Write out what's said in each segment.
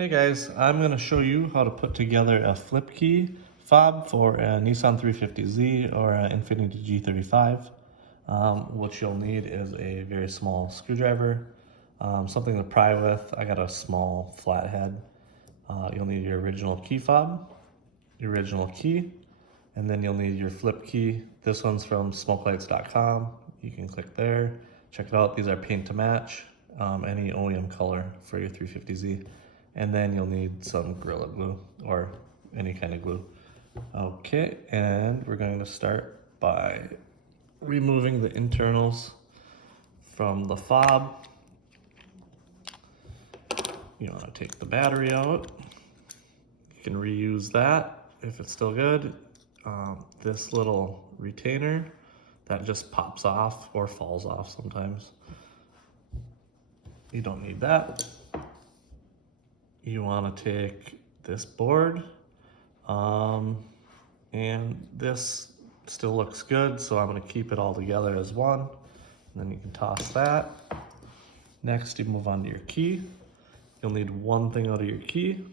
Hey guys, I'm going to show you how to put together a flip key fob for a Nissan 350z or an Infiniti G35. What you'll need is a very small screwdriver, something to pry with. I got a small flathead. You'll need your original key fob, your original key, and then you'll need your flip key. This one's from smokelights.com. You can click there, check it out. These are paint to match, any OEM color for your 350Z. And then you'll need some Gorilla Glue or any kind of glue. Okay, and we're going to start by removing the internals from the fob. You want to take the battery out. You can reuse that if it's still good. This little retainer that just pops off or falls off sometimes. You don't need that. You want to take this board, and this still looks good, so I'm going to keep it all together as one. And then you can toss that. Next, you move on to your key. You'll need one thing out of your key,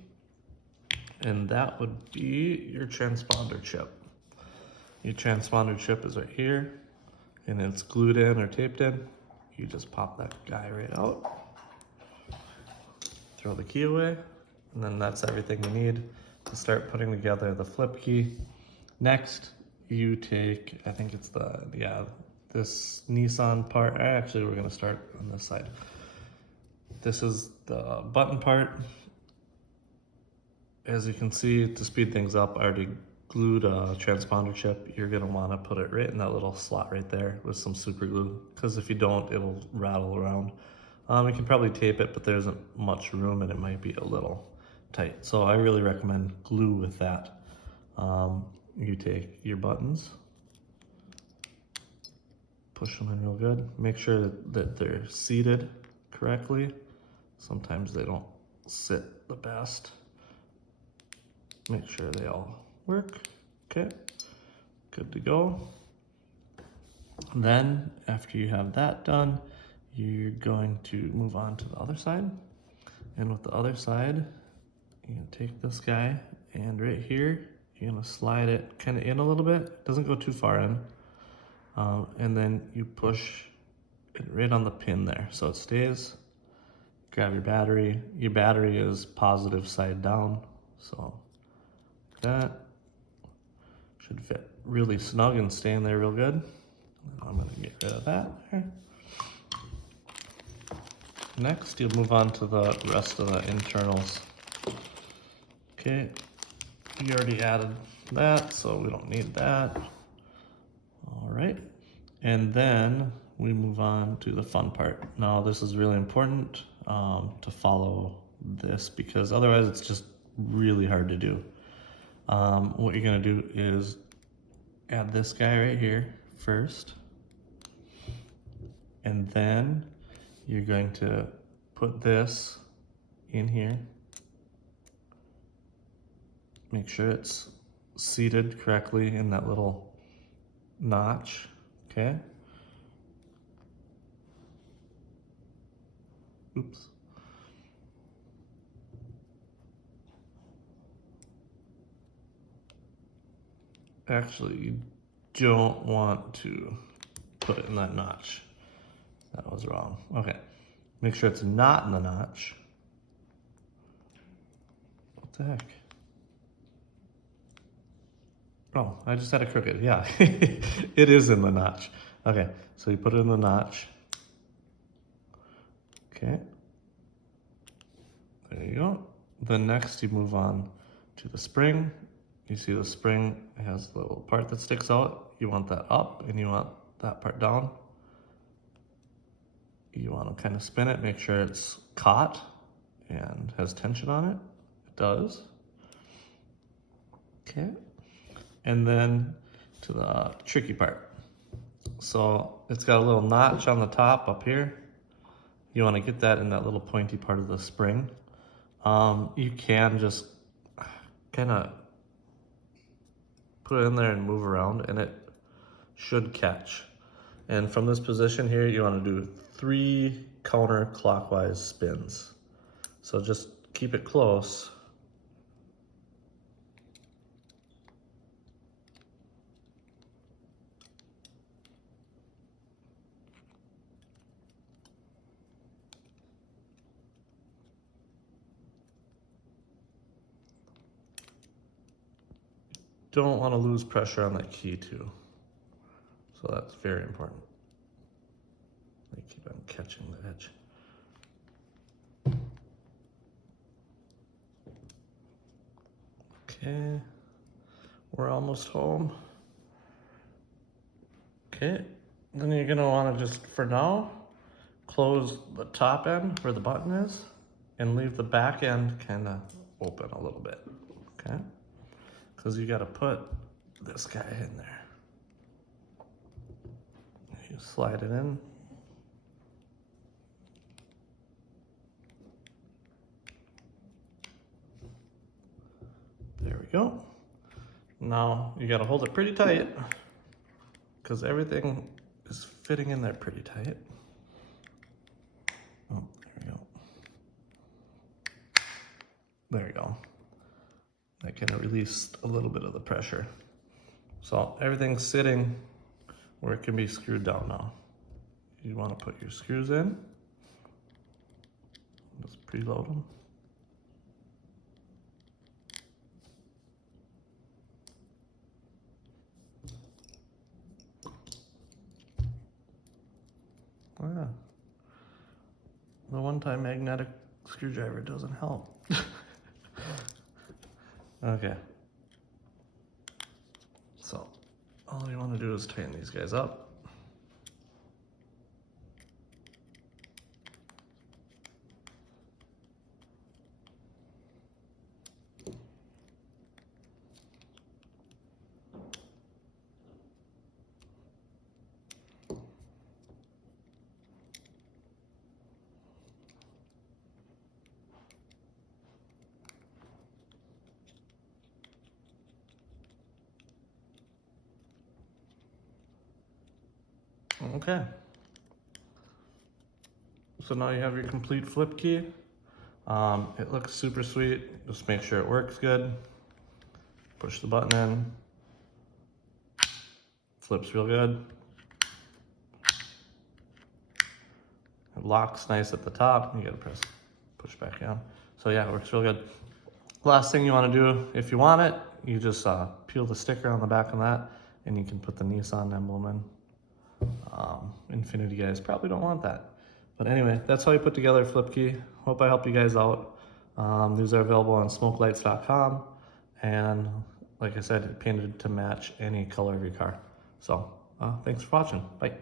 and that would be your transponder chip. Your transponder chip is right here, and it's glued in or taped in. You just pop that guy right out. Throw the key away, and then that's everything you need to start putting together the flip key. Next, you take, I think it's this Nissan part. Actually, we're gonna start on this side. This is the button part. As you can see, to speed things up, I already glued a transponder chip. You're gonna wanna put it right in that little slot right there with some super glue, because if you don't, it'll rattle around. You can probably tape it, but there isn't much room and it might be a little tight. So I really recommend glue with that. You take your buttons, push them in real good. Make sure that they're seated correctly. Sometimes they don't sit the best. Make sure they all work. Okay, good to go. Then after you have that done, you're going to move on to the other side. And with the other side, you're gonna take this guy, and right here, you're gonna slide it kind of in a little bit. It doesn't go too far in. And then you push it right on the pin there, so it stays. Grab your battery. Your battery is positive side down, so that should fit really snug and stay in there real good. I'm gonna get rid of that there. Next, you'll move on to the rest of the internals. Okay, you already added that, so we don't need that. All right, and then we move on to the fun part. Now, this is really important to follow this, because otherwise it's just really hard to do. What you're gonna do is add this guy right here first, and then you're going to put this in here. Make sure it's seated correctly in that little notch, okay? Oops. Actually, you don't want to put it in that notch. That was wrong. Okay. Make sure it's not in the notch. What the heck? Oh, I just had it crooked. Yeah, it is in the notch. Okay, so you put it in the notch. Okay. There you go. Then next you move on to the spring. You see the spring has the little part that sticks out. You want that up and you want that part down. You want to kind of spin it, make sure it's caught and has tension on it. It does. Okay. And then to the tricky part. So it's got a little notch on the top up here. You want to get that in that little pointy part of the spring. You can just kind of put it in there and move around, and it should catch. And from this position here, you want to do 3 counterclockwise spins. So just keep it close. Don't want to lose pressure on that key too. So that's very important. I keep on catching the edge. Okay, we're almost home. Okay, then you're gonna wanna just, for now, close the top end where the button is and leave the back end kinda open a little bit, okay? Because you gotta put this guy in there. You slide it in. There we go. Now you gotta hold it pretty tight because everything is fitting in there pretty tight. Oh, there we go. There we go. That kind of released a little bit of the pressure. So everything's sitting where it can be screwed down now. You want to put your screws in. Just preload them. Oh yeah. The one-time magnetic screwdriver doesn't help. Okay. So all you want to do is tighten these guys up. Okay. So now you have your complete flip key. It looks super sweet. Just make sure it works good. Push the button in. Flips real good. It locks nice at the top. You gotta push back down. So yeah, it works real good. Last thing you wanna do, if you want it, you just peel the sticker on the back of that and you can put the Nissan emblem in. Infiniti guys probably don't want that. But anyway, that's how you put together a flip key. Hope I helped you guys out. These are available on smokelights.com. And like I said, it painted to match any color of your car. So thanks for watching. Bye.